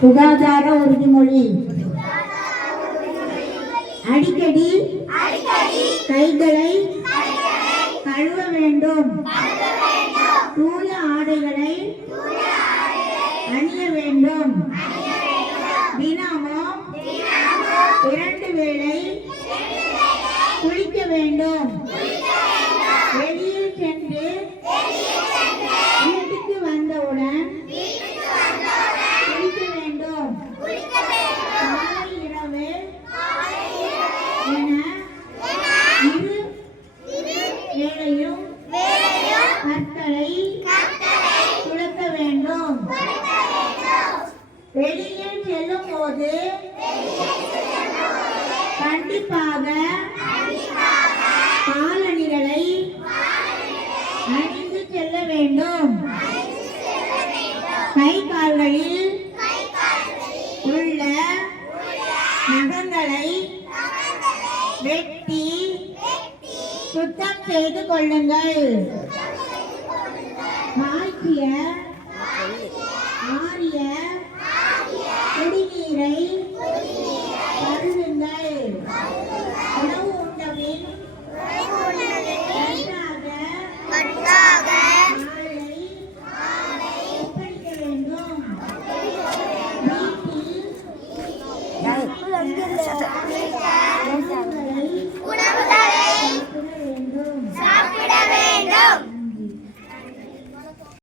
சுகாதார உறுதிமொழி. அடிக்கடி கைகளை கழுவ வேண்டும். தூய ஆடைகளை அணிய வேண்டும். தினமும் 2 வேளை குளிக்க வேண்டும். வெளியில் சென்று வீட்டுக்கு வந்தவுடன் குளிக்க வேண்டும். காலை இரவு என 2 வேளையும் கற்களை துளக்க வேண்டும். வெளியில் செல்லும் போது கண்டிப்பாக காலணிகளை அணிந்து செல்ல வேண்டும். கை கால்களில் உள்ள நகங்களை வெட்டி சுத்தம் செய்து கொள்ளுங்கள். காய்ச்சிய ஆரிய குடிநீரை பருகுங்கள். உணவு உண்டபின் நன்றாக காலை ஒப்படைக்க வேண்டும். வீட்டில்